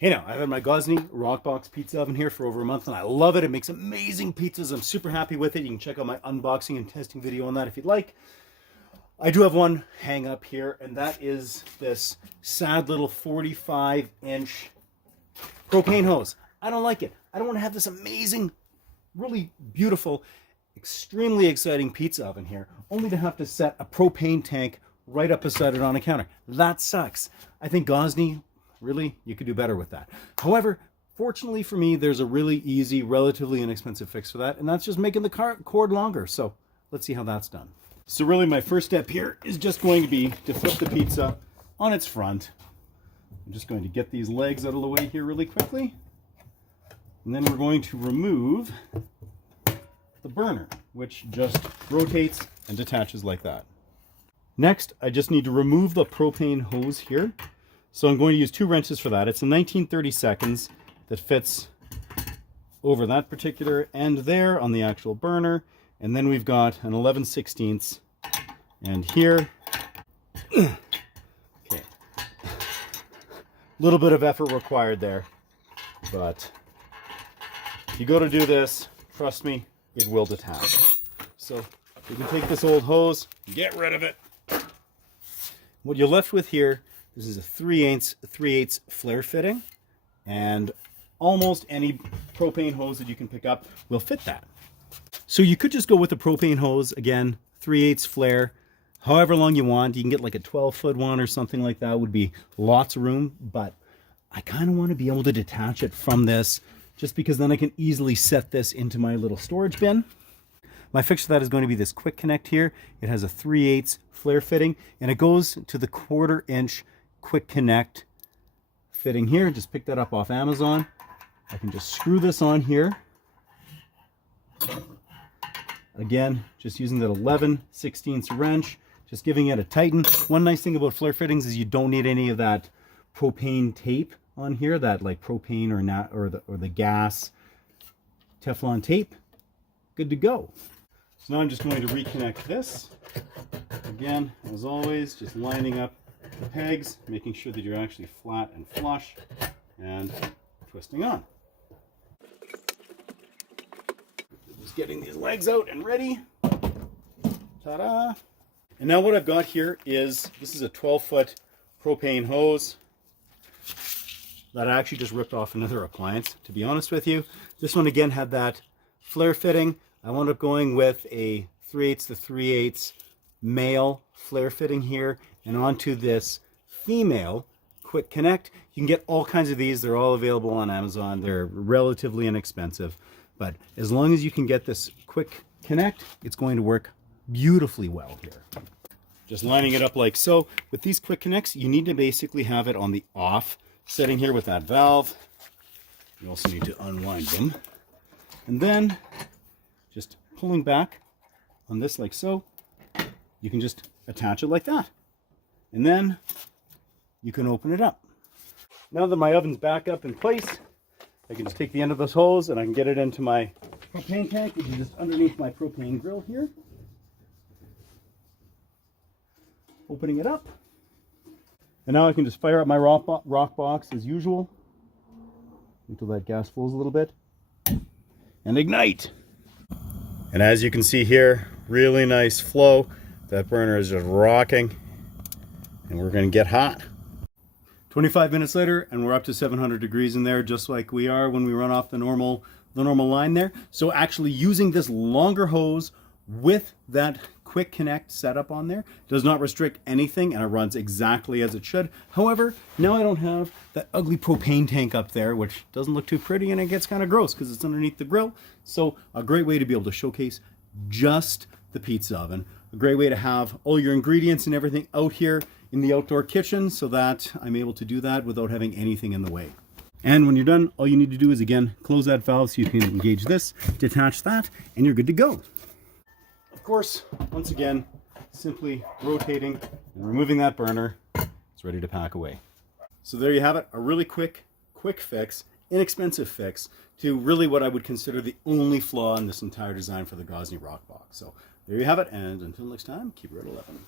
Hey now, I've had my Gozney Roccbox pizza oven here for over a month and I love it. It makes amazing pizzas. I'm super happy with it. You can check out my unboxing and testing video on that if you'd like. I do have one hang up here, and that is this sad little 45-inch propane hose. I don't like it. I don't want to have this amazing, really beautiful, extremely exciting pizza oven here, only to have to set a propane tank right up beside it on a counter. That sucks. I think Gozney, really, you could do better with that. However, fortunately for me, there's a really easy, relatively inexpensive fix for that, and that's just making the cord longer. So let's see how that's done. So really my first step here is just going to be to flip the pizza on its front. I'm just going to get these legs out of the way here really quickly. And then we're going to remove the burner, which just rotates and detaches like that. Next, I just need to remove the propane hose here. So I'm going to use 2 wrenches for that. It's a 1932 that fits over that particular end there on the actual burner. And then we've got an 11/16 and here. Okay. A little bit of effort required there, but if you go to do this, trust me, it will detach. So you can take this old hose, get rid of it. What you're left with here, this is a 3/8 flare fitting, and almost any propane hose that you can pick up will fit that. So you could just go with the propane hose, again, 3/8 flare, however long you want. You can get like a 12-foot one or something like that, would be lots of room, but I kind of want to be able to detach it from this, just because then I can easily set this into my little storage bin. My fix for that is going to be this quick connect here. It has a 3/8 flare fitting, and it goes to the 1/4-inch quick connect fitting here. Just pick that up off Amazon. I can just screw this on here. Again, just using that 11/16 wrench, just giving it a tighten. One nice thing about flare fittings is you don't need any of that propane tape on here, that like propane or the gas Teflon tape. Good to go. So now I'm just going to reconnect this. Again, as always, just lining up the pegs, making sure that you're actually flat and flush, and twisting on. Just getting these legs out and ready. Ta-da! And now what I've got here is, this is a 12-foot propane hose that I actually just ripped off another appliance, to be honest with you. This one again had that flare fitting. I wound up going with a 3/8 to 3/8 male flare fitting here, and onto this female quick connect. You can get all kinds of these. They're all available on Amazon. They're relatively inexpensive, but as long as you can get this quick connect, it's going to work beautifully well here. Just lining it up like so. With these quick connects, you need to basically have it on the off setting here with that valve. You also need to unwind them, and then just pulling back on this like so, you can just attach it like that, and then you can open it up. Now that my oven's back up in place, I can just take the end of this hose and I can get it into my propane tank, which is just underneath my propane grill here. Opening it up, and now I can just fire up my Roccbox as usual until that gas flows a little bit, and ignite. And as you can see here, really nice flow. That burner is just rocking, and we're going to get hot. 25 minutes later, and we're up to 700 degrees in there, just like we are when we run off the normal line there. So actually using this longer hose with that quick connect setup on there does not restrict anything, and it runs exactly as it should. However, now I don't have that ugly propane tank up there, which doesn't look too pretty, and it gets kind of gross because it's underneath the grill. So a great way to be able to showcase just the pizza oven. A great way to have all your ingredients and everything out here in the outdoor kitchen, so that I'm able to do that without having anything in the way. And when you're done, all you need to do is, again, close that valve so you can engage this, detach that, and you're good to go. Of course, once again, simply rotating and removing that burner, it's ready to pack away. So there you have it, a really quick fix, inexpensive fix to really what I would consider the only flaw in this entire design for the Gozney Roccbox. So there you have it, and until next time, keep it at 11.